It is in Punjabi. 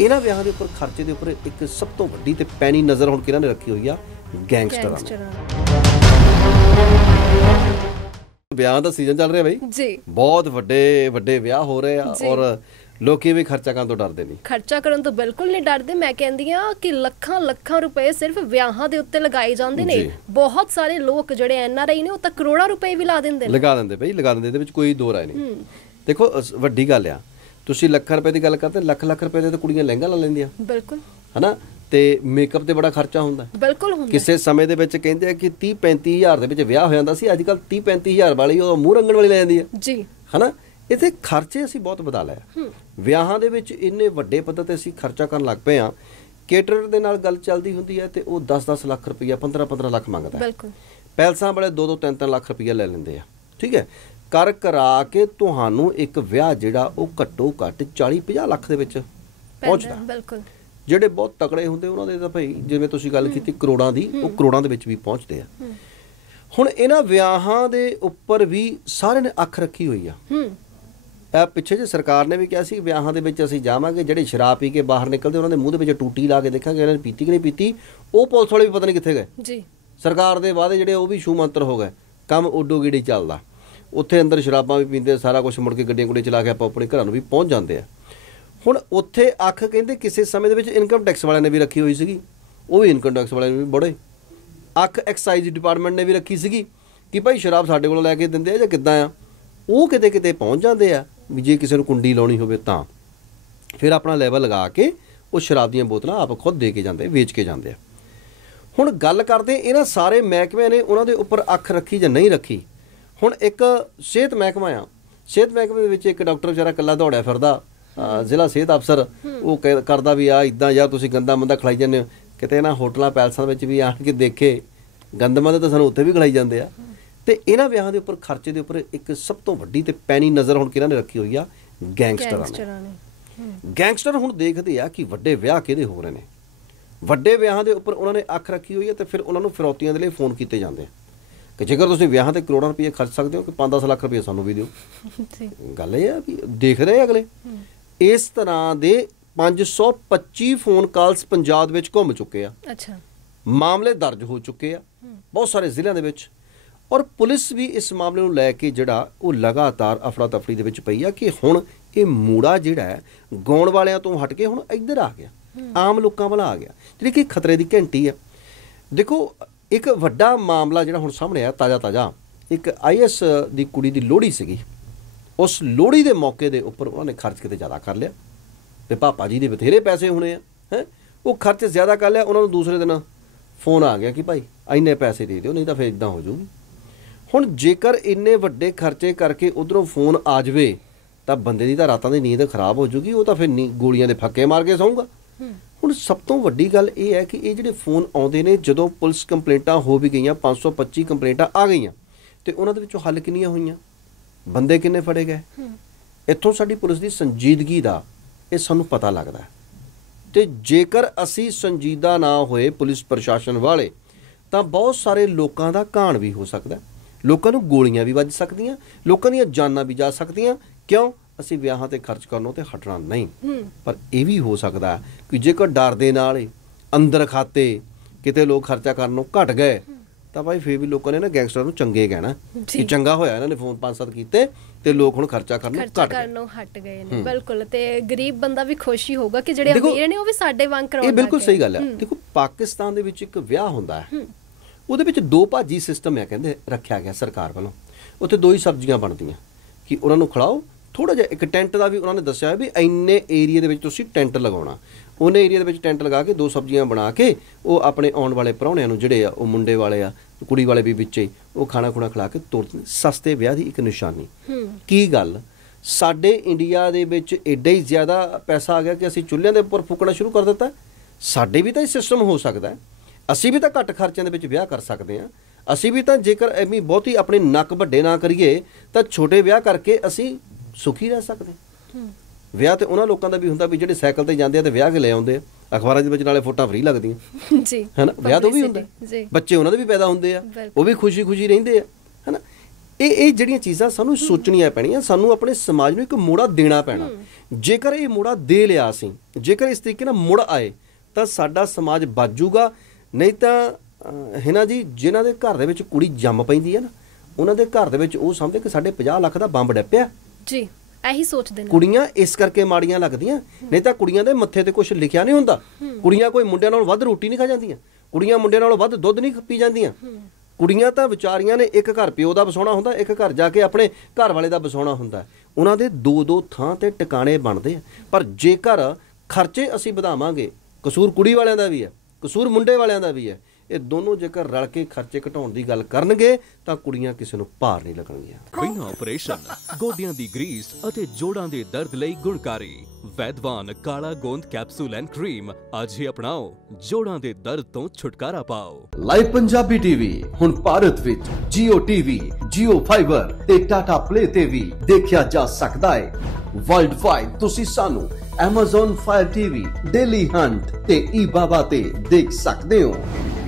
ਇਹਨਾਂ ਵਿਆਹਾਂ ਦੇ ਉੱਪਰ ਖਰਚੇ ਦੇ ਉੱਪਰ ਇੱਕ ਸਭ ਤੋਂ ਵੱਡੀ ਤੇ ਪੈਣੀ ਨਜ਼ਰ ਹੁਣ ਕਿਹਨਾਂ ਨੇ ਰੱਖੀ ਹੋਈ ਆ? ਗੈਂਗਸਟਰਾਂ ਨੇ। ਵਿਆਹ ਦਾ ਸੀਜ਼ਨ ਚੱਲ ਰਿਹਾ ਬਈ। ਜੀ। ਬਹੁਤ ਵੱਡੇ ਵੱਡੇ ਵਿਆਹ ਹੋ ਰਹੇ ਆ। ਔਰ ਲੋਕੀ ਵੀ ਖਰਚਾ ਕਰਨ ਤੋਂ ਡਰਦੇ ਨਹੀਂ ਖਰਚਾ ਕਰਨ ਤੋਂ ਬਿਲਕੁਲ ਨਹੀਂ ਡਰਦੇ। ਮੈਂ ਕਹਿੰਦੀ ਆ ਕਿ ਲੱਖਾਂ ਲੱਖਾਂ ਰੁਪਏ ਸਿਰਫ ਵਿਆਹਾਂ ਦੇ ਉੱਤੇ ਲਗਾਏ ਜਾਂਦੇ ਨੇ। ਬਹੁਤ ਸਾਰੇ ਲੋਕ ਜਿਹੜੇ ਐਨ ਆਰ ਆਈ ਨੇ ਉਹ ਤਾਂ ਕਰੋੜਾਂ ਰੁਪਏ ਵੀ ਲਾ ਦਿੰਦੇ ਨੇ। ਲਗਾ ਦਿੰਦੇ ਬਈ ਲਗਾ ਦਿੰਦੇ। ਇਹਦੇ ਵਿੱਚ ਕੋਈ ਦੋ ਰਾਏ ਨਹੀਂ। ਦੇਖੋ ਵੱਡੀ ਗੱਲ ਆ। ਤੁਸੀਂ ਲੱਖਾਂ ਰੁਪਏ ਦੀ ਗੱਲ ਕਰਦੇ ਲੱਖ ਲੱਖ ਰੁਪਏ ਦੇ ਤਾਂ ਕੁੜੀਆਂ ਲਹਿੰਗਾ ਲਾ ਲੈਂਦੀਆਂ। ਬਿਲਕੁਲ। ਹਨਾ? ਤੇ ਮੇਕਅਪ ਤੇ ਬੜਾ ਖਰਚਾ ਹੁੰਦਾ। ਬਿਲਕੁਲ ਹੁੰਦਾ। ਕਿਸੇ ਸਮੇਂ ਦੇ ਵਿੱਚ ਕਹਿੰਦੇ ਆ ਕਿ 30 35000 ਦੇ ਵਿੱਚ ਵਿਆਹ ਹੋ ਜਾਂਦਾ ਸੀ ਅੱਜ ਕੱਲ 30 35000 ਵਾਲੀ ਉਹ ਮੂੰਹ ਰੰਗਣ ਵਾਲੀ ਲੈ ਜਾਂਦੀ ਆ। ਜੀ। ਹਨਾ? ਇਥੇ ਖਰਚੇ ਅਸੀਂ ਬਹੁਤ ਵਧਾ ਲਏ ਆ। ਵਿਆਹਾਂ ਦੇ ਵਿੱਚ ਇੰਨੇ ਵੱਡੇ ਪੱਧਰ ਤੇ ਅਸੀਂ ਖਰਚਾ ਕਰਨ ਲੱਗ ਪਏ ਆ। ਕੇਟਰਰ ਦੇ ਨਾਲ ਗੱਲ ਚੱਲਦੀ ਹੁੰਦੀ ਹੈ ਤੇ ਉਹ 10-10 ਲੱਖ ਰੁਪਈਆ 15-15 ਲੱਖ ਮੰਗਦਾ। ਹੈ। ਬਿਲਕੁਲ। ਪੈਲਸਾਂ ਵਾਲੇ 2-2 3-3 ਲੱਖ ਰੁਪਈਆ ਲੈ ਲੈਂਦੇ ਆ। ਠੀਕ ਹੈ? ਕਰ ਕਰਾ ਕੇ ਤੁਹਾਨੂੰ ਇੱਕ ਵਿਆਹ ਜਿਹੜਾ ਉਹ ਘੱਟੋ ਘੱਟ 40-50 ਲੱਖ ਦੇ ਵਿੱਚ ਪਹੁੰਚਦਾ। ਬਿਲਕੁਲ। ਜਿਹੜੇ ਬਹੁਤ ਤਕੜੇ ਹੁੰਦੇ ਉਹਨਾਂ ਦੇ ਤਾਂ ਭਾਈ ਜਿਵੇਂ ਤੁਸੀਂ ਗੱਲ ਕੀਤੀ ਕਰੋੜਾਂ ਦੀ ਉਹ ਕਰੋੜਾਂ ਦੇ ਵਿੱਚ ਵੀ ਪਹੁੰਚਦੇ ਆ। ਹੁਣ ਇਹਨਾਂ ਵਿਆਹਾਂ ਦੇ ਉੱਪਰ ਵੀ ਸਾਰਿਆਂ ਨੇ ਅੱਖ ਰੱਖੀ ਹੋਈ ਆ। ਹੂੰ। ਇਹ ਪਿੱਛੇ ਜੇ ਸਰਕਾਰ ਨੇ ਵੀ ਕਿਹਾ ਸੀ ਵਿਆਹਾਂ ਦੇ ਵਿੱਚ ਅਸੀਂ ਜਾਵਾਂਗੇ ਜਿਹੜੇ ਸ਼ਰਾਬ ਪੀ ਕੇ ਬਾਹਰ ਨਿਕਲਦੇ ਉਹਨਾਂ ਦੇ ਮੂੰਹ ਦੇ ਵਿੱਚ ਟੂਟੀ ਲਾ ਕੇ ਦੇਖਾਂਗੇ ਇਹਨਾਂ ਨੇ ਪੀਤੀ ਕਿ ਨਹੀਂ ਪੀਤੀ ਉਹ ਪੁਲਿਸ ਵਾਲੇ ਵੀ ਪਤਾ ਨਹੀਂ ਕਿੱਥੇ ਗਏ। ਜੀ। ਸਰਕਾਰ ਦੇ ਵਾਅਦੇ ਜਿਹੜੇ ਉਹ ਵੀ ਸ਼ੂ ਮੰਤਰ ਹੋ ਗਏ ਕੰਮ ਓਡੋ ਗੀੜੀ ਚੱਲਦਾ। ਉੱਥੇ ਅੰਦਰ ਸ਼ਰਾਬਾਂ ਵੀ ਪੀਂਦੇ, ਸਾਰਾ ਕੁਝ ਮੁੜ ਕੇ ਗੱਡੀਆਂ ਗੁੱਡੀਆਂ ਚਲਾ ਕੇ ਆਪਾਂ ਆਪਣੇ ਘਰਾਂ ਨੂੰ ਵੀ ਪਹੁੰਚ ਜਾਂਦੇ ਆ। ਹੁਣ ਉੱਥੇ ਅੱਖ ਕਹਿੰਦੇ ਕਿਸੇ ਸਮੇਂ ਦੇ ਵਿੱਚ ਇਨਕਮ ਟੈਕਸ ਵਾਲਿਆਂ ਨੇ ਵੀ ਰੱਖੀ ਹੋਈ ਸੀਗੀ, ਉਹ ਵੀ ਇਨਕਮ ਟੈਕਸ ਵਾਲਿਆਂ ਨੇ ਵੀ ਬੜੇ। ਅੱਖ ਐਕਸਾਈਜ਼ ਡਿਪਾਰਟਮੈਂਟ ਨੇ ਵੀ ਰੱਖੀ ਸੀਗੀ ਕਿ ਭਾਈ ਸ਼ਰਾਬ ਸਾਡੇ ਕੋਲੋਂ ਲੈ ਕੇ ਦਿੰਦੇ ਆ ਜਾਂ ਕਿੱਦਾਂ ਆ? ਉਹ ਕਿਤੇ ਕਿਤੇ ਪਹੁੰਚ ਜਾਂਦੇ ਆ, ਵੀ ਜੇ ਕਿਸੇ ਨੂੰ ਕੁੰਡੀ ਲਾਉਣੀ ਹੋਵੇ ਤਾਂ। ਫਿਰ ਆਪਣਾ ਲੈਵਲ ਲਗਾ ਕੇ ਉਹ ਸ਼ਰਾਬ ਦੀਆਂ ਬੋਤਲਾਂ ਆਪ ਖੁਦ ਦੇ ਕੇ ਜਾਂਦੇ, ਵੇਚ ਕੇ ਜਾਂਦੇ ਆ। ਹੁਣ ਗੱਲ ਕਰਦੇ ਇਹਨਾਂ ਸਾਰੇ ਮਹਿਕਮਿਆਂ ਨੇ ਉਹਨਾਂ ਦੇ ਉੱਪਰ ਅੱਖ ਰੱਖੀ ਜਾਂ ਨਹੀਂ ਰੱਖੀ। ਹੁਣ ਇੱਕ ਸਿਹਤ ਮਹਿਕਮਾ ਆ। ਸਿਹਤ ਮਹਿਕਮੇ ਦੇ ਵਿੱਚ ਇੱਕ ਡਾਕਟਰ ਵਿਚਾਰਾ ਇਕੱਲਾ ਦੌੜਿਆ ਫਿਰਦਾ ਜ਼ਿਲ੍ਹਾ ਸਿਹਤ ਅਫਸਰ। ਉਹ ਕਰਦਾ ਵੀ ਆ ਇਦਾਂ ਜਾਂ ਤੁਸੀਂ ਗੰਦਾ ਮੰਦਾ ਖਿਲਾਈ ਜਾਂਦੇ ਹੋ। ਕਿਤੇ ਨਾ ਹੋਟਲਾਂ ਪੈਲਸਾਂ ਵਿੱਚ ਵੀ ਆਣ ਕੇ ਦੇਖੇ ਗੰਦਮੰਦ ਤਾਂ ਸਾਨੂੰ ਉੱਥੇ ਵੀ ਖਿਲਾਈ ਜਾਂਦੇ ਆ। ਤੇ ਇਹਨਾਂ ਵਿਆਹਾਂ ਦੇ ਉੱਪਰ ਖਰਚੇ ਦੇ ਉੱਪਰ ਇੱਕ ਸਭ ਤੋਂ ਵੱਡੀ ਤੇ ਪੈਣੀ ਨਜ਼ਰ ਹੁਣ ਕਿਹਨਾਂ ਨੇ ਰੱਖੀ ਹੋਈ ਆ? ਗੈਂਗਸਟਰਾਂ ਨੇ। ਗੈਂਗਸਟਰਾਂ ਨੇ। ਗੈਂਗਸਟਰ ਹੁਣ ਦੇਖਦੇ ਆ ਕਿ ਵੱਡੇ ਵਿਆਹ ਕਿਹਦੇ ਹੋ ਰਹੇ ਨੇ। ਵੱਡੇ ਵਿਆਹਾਂ ਦੇ ਉੱਪਰ ਉਹਨਾਂ ਨੇ ਅੱਖ ਰੱਖੀ ਹੋਈ ਹੈ ਤੇ ਫਿਰ ਉਹਨਾਂ ਨੂੰ ਫਿਰੌਤੀਆਂ ਦੇ ਲਈ ਫੋਨ ਕੀਤੇ ਜਾਂਦੇ ਆ। ਕਿ ਜੇਕਰ ਤੁਸੀਂ ਵਿਆਹਾਂ ਤੇ ਕਰੋੜਾਂ ਰੁਪਏ ਖਰਚ ਸਕਦੇ ਹੋ ਕਿ 5-10 ਲੱਖ ਰੁਪਏ ਸਾਨੂੰ ਵੀ ਦਿਓ। ਗੱਲ ਇਹ ਆ ਵੀ ਦੇਖ ਰਹੇ ਅਗਲੇ। ਇਸ ਤਰ੍ਹਾਂ ਦੇ 525 ਫੋਨ ਕਾਲਸ ਪੰਜਾਬ ਦੇ ਵਿੱਚ ਘੁੰਮ ਚੁੱਕੇ ਆ। ਅੱਛਾ। ਮਾਮਲੇ ਦਰਜ ਹੋ ਚੁੱਕੇ ਆ। ਬਹੁਤ ਸਾਰੇ ਜ਼ਿਲ੍ਹਿਆਂ ਦੇ ਵਿੱਚ। ਔਰ ਪੁਲਿਸ ਵੀ ਇਸ ਮਾਮਲੇ ਨੂੰ ਲੈ ਕੇ ਜਿਹੜਾ ਉਹ ਲਗਾਤਾਰ ਅਫੜਾ ਤਫੜੀ ਦੇ ਵਿੱਚ ਪਈ ਆ ਕਿ ਹੁਣ ਇਹ ਮੂੜਾ ਜਿਹੜਾ ਹੈ ਗਾਉਣ ਵਾਲਿਆਂ ਤੋਂ ਹਟ ਕੇ ਹੁਣ ਇੱਧਰ ਆ ਗਿਆ। ਆਮ ਲੋਕਾਂ ਵੱਲ ਆ ਗਿਆ। ਜਿਹੜੀ ਕਿ ਖਤਰੇ ਦੀ ਘੰਟੀ ਆ ਦੇਖੋ ਇੱਕ ਵੱਡਾ ਮਾਮਲਾ ਜਿਹੜਾ ਹੁਣ ਸਾਹਮਣੇ ਆਇਆ ਤਾਜ਼ਾ ਤਾਜ਼ਾ, ਇੱਕ ਆਈਐਸ ਦੀ ਕੁੜੀ ਦੀ ਲੋਹੜੀ ਸੀਗੀ। ਉਸ ਲੋਹੜੀ ਦੇ ਮੌਕੇ ਦੇ ਉੱਪਰ ਉਹਨਾਂ ਨੇ ਖਰਚ ਕਿਤੇ ਜ਼ਿਆਦਾ ਕਰ ਲਿਆ। ਤੇ ਪਾਪਾ ਜੀ ਦੇ ਬਥੇਰੇ ਪੈਸੇ ਹੋਣੇ ਆ, ਹੈ? ਉਹ ਖਰਚ ਜ਼ਿਆਦਾ ਕਰ ਲਿਆ, ਉਹਨਾਂ ਨੂੰ ਦੂਸਰੇ ਦਿਨ ਫੋਨ ਆ ਗਿਆ ਕਿ ਭਾਈ ਇੰਨੇ ਪੈਸੇ ਦੇ ਦਿਓ, ਨਹੀਂ ਤਾਂ ਫਿਰ ਇਦਾਂ ਹੋ ਜਾਊਗੀ। ਹੁਣ ਜੇਕਰ ਇੰਨੇ ਵੱਡੇ ਖਰਚੇ ਕਰਕੇ ਉਧਰੋਂ ਫੋਨ ਆ ਜਾਵੇ, ਤਾਂ ਬੰਦੇ ਦੀ ਤਾਂ ਰਾਤਾਂ ਦੀ ਨੀਂਦ ਖਰਾਬ ਹੋ ਜਾਊਗੀ, ਉਹ ਤਾਂ ਫਿਰ ਨੀ- ਗੋਲੀਆਂ ਦੇ ਫੱਕੇ ਮਾਰ ਕੇ ਸੌਂਗਾ ਹੁਣ ਸਭ ਤੋਂ ਵੱਡੀ ਗੱਲ ਇਹ ਹੈ ਕਿ ਇਹ ਜਿਹੜੇ ਫੋਨ ਆਉਂਦੇ ਨੇ ਜਦੋਂ ਪੁਲਿਸ ਕੰਪਲੇਂਟਾਂ ਹੋ ਵੀ ਗਈਆਂ 525 ਕੰਪਲੇਂਟਾਂ ਆ ਗਈਆਂ ਤੇ ਉਹਨਾਂ ਦੇ ਵਿੱਚੋਂ ਹੱਲ ਕਿੰਨੀਆਂ ਹੋਈਆਂ? ਬੰਦੇ ਕਿੰਨੇ ਫੜੇ ਗਏ? ਇੱਥੋਂ ਸਾਡੀ ਪੁਲਿਸ ਦੀ ਸੰਜੀਦਗੀ ਦਾ ਇਹ ਸਾਨੂੰ ਪਤਾ ਲੱਗਦਾ ਹੈ। ਤੇ ਜੇਕਰ ਅਸੀਂ ਸੰਜੀਦਾ ਨਾ ਹੋਏ ਪੁਲਿਸ ਪ੍ਰਸ਼ਾਸਨ ਵਾਲੇ ਤਾਂ ਬਹੁਤ ਸਾਰੇ ਲੋਕਾਂ ਦਾ ਘਾਣ ਵੀ ਹੋ ਸਕਦਾ। ਲੋਕਾਂ ਨੂੰ ਗੋਲੀਆਂ ਵੀ ਵੱਜ ਸਕਦੀਆਂ ਲੋਕਾਂ ਦੀਆਂ ਜਾਨਾਂ ਵੀ ਜਾ ਸਕਦੀਆਂ। ਕਿਉਂ? ਅਸੀਂ ਵਿਆਹਾਂ ਤੇ ਖਰਚ ਕਰਨੋਂ ਤੇ ਹਟਣਾ ਨਹੀਂ। ਪਰ ਇਹ ਵੀ ਹੋ ਸਕਦਾ ਕਿ ਜੇਕਰ ਡਰ ਦੇ ਨਾਲ ਅੰਦਰ ਖਾਤੇ ਕਿਤੇ ਲੋਕ ਖਰਚਾ ਕਰਨ ਨੂੰ ਘਟ ਗਏ ਤਾਂ ਭਾਈ ਫੇਰ ਵੀ ਲੋਕਾਂ ਨੇ ਨਾ ਗੈਂਗਸਟਰ ਨੂੰ ਚੰਗੇ ਕਹਿਣਾ। ਕਿ। ਚੰਗਾ ਹੋਇਆ ਇਹਨਾਂ ਨੇ ਫੋਨ ਪੰਜ ਸੱਤ ਕੀਤੇ ਤੇ ਲੋਕ ਹੁਣ ਖਰਚਾ ਕਰਨ ਨੂੰ ਘਟ ਗਏ। ਕਰਨੋਂ ਹਟ ਗਏ ਨੇ ਬਿਲਕੁਲ ਤੇ ਗਰੀਬ ਬੰਦਾ ਵੀ ਖੁਸ਼ ਹੋਊਗਾ ਕਿ ਜਿਹੜੇ ਅਮੀਰ ਨੇ ਉਹ ਵੀ ਸਾਡੇ ਵਾਂਗ ਕਰਾਉਣ ਇਹ ਬਿਲਕੁਲ ਸਹੀ। ਗੱਲ ਹੈ। ਹੂੰ, ਦੇਖੋ ਪਾਕਿਸਤਾਨ ਦੇ ਵਿੱਚ ਇੱਕ ਵਿਆਹ ਹੁੰਦਾ ਹੈ। ਉਹਦੇ ਵਿੱਚ ਦੋ ਭਾਜੀ ਸਿਸਟਮ ਹੈ ਕਹਿੰਦੇ ਰੱਖਿਆ ਗਿਆ ਸਰਕਾਰ ਵੱਲੋਂ। ਉੱਥੇ ਦੋ ਹੀ ਸਬਜ਼ੀਆਂ ਬਣਦੀਆਂ ਕਿ ਉਹਨਾਂ ਨੂੰ ਖਿਲਾਓ ਥੋੜਾ ਜਿਹਾ ਇੱਕ ਟੈਂਟ ਦਾ ਵੀ ਉਹਨਾਂ ਨੇ ਦੱਸਿਆ ਵੀ ਇੰਨੇ ਏਰੀਆ ਦੇ ਵਿੱਚ ਤੁਸੀਂ ਟੈਂਟ ਲਗਾਉਣਾ। ਉਹਨੇ ਏਰੀਆ ਦੇ ਵਿੱਚ ਟੈਂਟ ਲਗਾ ਕੇ ਦੋ ਸਬਜ਼ੀਆਂ ਬਣਾ ਕੇ ਉਹ ਆਪਣੇ ਆਉਣ ਵਾਲੇ ਪ੍ਰਾਹੁਣਿਆਂ ਨੂੰ ਜਿਹੜੇ ਆ ਉਹ ਮੁੰਡੇ ਵਾਲੇ ਆ ਕੁੜੀ ਵਾਲੇ ਵੀ ਵਿੱਚੇ ਉਹ ਖਾਣਾ ਖੁਣਾ ਖਿਲਾ ਕੇ ਤੋਰ ਦਿੰਦੇ। ਸਸਤੇ ਵਿਆਹ ਦੀ ਇੱਕ ਨਿਸ਼ਾਨੀ। ਕੀ ਗੱਲ? ਸਾਡੇ ਇੰਡੀਆ ਦੇ ਵਿੱਚ ਐਡਾ ਹੀ ਜ਼ਿਆਦਾ ਪੈਸਾ ਆ ਗਿਆ ਕਿ ਅਸੀਂ ਚੁੱਲ੍ਹਿਆਂ ਦੇ ਉੱਪਰ ਫੂਕਣਾ ਸ਼ੁਰੂ ਕਰ ਦਿੱਤਾ। ਸਾਡੇ ਵੀ ਤਾਂ ਇਹ ਸਿਸਟਮ ਹੋ ਸਕਦਾ ਅਸੀਂ ਵੀ ਤਾਂ ਘੱਟ ਖਰਚਿਆਂ ਦੇ ਵਿੱਚ ਵਿਆਹ ਕਰ ਸਕਦੇ ਹਾਂ। ਅਸੀਂ ਵੀ ਤਾਂ ਜੇਕਰ ਐਵੇਂ ਬਹੁਤੀ ਆਪਣੇ ਨੱਕ ਵੱਡੇ ਨਾ ਕਰੀਏ ਤਾਂ ਛੋਟੇ ਵਿਆਹ ਕਰਕੇ ਅਸੀਂ ਸੁਖੀ ਰਹਿ ਸਕਦੇ। ਵਿਆਹ ਤੇ ਉਹਨਾਂ ਲੋਕਾਂ ਦਾ ਵੀ ਹੁੰਦਾ ਵੀ ਜਿਹੜੇ ਸਾਈਕਲ ਤੇ ਜਾਂਦੇ ਆ ਤੇ ਵਿਆਹ ਕੇ ਲੈ ਆਉਂਦੇ ਆ ਅਖਬਾਰਾਂ ਦੇ ਵਿੱਚ ਨਾਲੇ ਫੋਟੋਆਂ ਫ੍ਰੀ ਲੱਗਦੀਆਂ। ਜੀ। ਹੈਨਾ? ਵਿਆਹ ਤੋਂ ਵੀ ਹੁੰਦਾ। ਬੱਚੇ ਉਹਨਾਂ ਦੇ ਵੀ ਪੈਦਾ ਹੁੰਦੇ ਆ। ਉਹ ਵੀ ਖੁਸ਼ੀ ਖੁਸ਼ੀ ਰਹਿੰਦੇ ਆ ਹੈਨਾ? ਇਹ ਇਹ ਜਿਹੜੀਆਂ ਚੀਜ਼ਾਂ ਸਾਨੂੰ ਸੋਚਣੀਆਂ ਪੈਣੀਆਂ ਸਾਨੂੰ ਆਪਣੇ ਸਮਾਜ ਨੂੰ ਇੱਕ ਮੋੜਾ ਦੇਣਾ ਪੈਣਾ। ਜੇਕਰ ਇਹ ਮੋੜਾ ਦੇ ਲਿਆ ਅਸੀਂ ਜੇਕਰ ਇਸ ਤਰੀਕੇ ਨਾਲ ਮੁੜ ਆਏ ਤਾਂ ਸਾਡਾ ਸਮਾਜ ਬਾਜੂਗਾ ਨਹੀਂ ਤਾਂ ਅਹ, ਹੈ ਨਾ ਜੀ ਜਿਨ੍ਹਾਂ ਦੇ ਘਰ ਦੇ ਵਿੱਚ ਕੁੜੀ ਜੰਮ ਪੈਂਦੀ ਹੈ ਨਾ ਉਹਨਾਂ ਦੇ ਘਰ ਦੇ ਵਿੱਚ ਉਹ ਸਮਝਦੇ ਕਿ ਸਾਡੇ 50 ਲੱਖ ਦਾ ਬੰਬ ਡੱਪਿਆ। ਜੀ ਇਹੀ ਸੋਚਦੇ ਨੇ। ਕੁੜੀਆਂ ਇਸ ਕਰਕੇ ਮਾੜੀਆਂ ਲੱਗਦੀਆਂ ਨਹੀਂ ਤਾਂ ਕੁੜੀਆਂ ਦੇ ਮੱਥੇ ਤੇ ਕੁਝ ਲਿਖਿਆ ਨਹੀਂ ਹੁੰਦਾ। ਕੁੜੀਆਂ ਕੋਈ ਮੁੰਡਿਆਂ ਨਾਲੋਂ ਵੱਧ ਰੋਟੀ ਨਹੀਂ ਖਾ ਜਾਂਦੀਆਂ। ਕੁੜੀਆਂ ਮੁੰਡਿਆਂ ਨਾਲੋਂ ਵੱਧ ਦੁੱਧ ਨਹੀਂ ਪੀ ਜਾਂਦੀਆਂ। ਕੁੜੀਆਂ ਤਾਂ ਵਿਚਾਰੀਆਂ ਨੇ ਇੱਕ ਘਰ ਪਿਓ ਦਾ ਵਸਾਉਣਾ ਹੁੰਦਾ ਇੱਕ ਘਰ ਜਾ ਕੇ ਆਪਣੇ ਘਰ ਵਾਲੇ ਦਾ ਵਸਾਉਣਾ ਹੁੰਦਾ। ਉਹਨਾਂ ਦੇ ਦੋ ਦੋ ਥਾਂ ਤੇ ਟਿਕਾਣੇ ਬਣਦੇ ਆ। ਪਰ ਜੇਕਰ ਖਰਚੇ ਅਸੀਂ ਵਧਾਵਾਂਗੇ ਕਸੂਰ ਕੁੜੀ ਵਾਲਿਆਂ ਦਾ ਵੀ ਹੈ ਕਸੂਰ ਮੁੰਡੇ ਵਾਲਿਆਂ ਦਾ ਵੀ ਹੈ ਇਹ ਦੋਨੋਂ ਜੇਕਰ ਰਲ ਕੇ ਖਰਚੇ ਘਟਾਉਣ ਦੀ ਗੱਲ ਕਰਨਗੇ ਤਾਂ ਕੁੜੀਆਂ ਕਿਸੇ ਨੂੰ ਭਾਰ ਨਹੀਂ ਲੱਗਣਗੀਆਂ। ਬਿਨਾਂ ਆਪਰੇਸ਼ਨ ਗੋਡਿਆਂ ਦੀ ਗਰੀਸ ਅਤੇ ਜੋੜਾਂ ਦੇ ਦਰਦ ਲਈ ਗੁਣਕਾਰੀ। ਵੈਦਵਾਨ ਕਾਲਾ ਗੋਂਦ ਕੈਪਸੂਲ ਐਂਡ ਕਰੀਮ ਅੱਜ ਹੀ ਅਪਣਾਓ। ਜੋੜਾਂ ਦੇ ਦਰਦ ਤੋਂ ਛੁਟਕਾਰਾ ਪਾਓ। ਲਾਈਵ ਪੰਜਾਬੀ ਟੀਵੀ ਹੁਣ ਭਾਰਤ ਵਿੱਚ Jio TV, Jio Fiber ਤੇ Tata Play ਤੇ ਵੀ ਦੇਖਿਆ ਜਾ ਸਕਦਾ ਹੈ। ਵਰਲਡ ਵਾਈਡ ਤੁਸੀਂ ਸਾਨੂੰ Amazon Fire TV, Daily Hunt ਤੇ eBaba ਤੇ ਦੇਖ ਸਕਦੇ ਹੋ।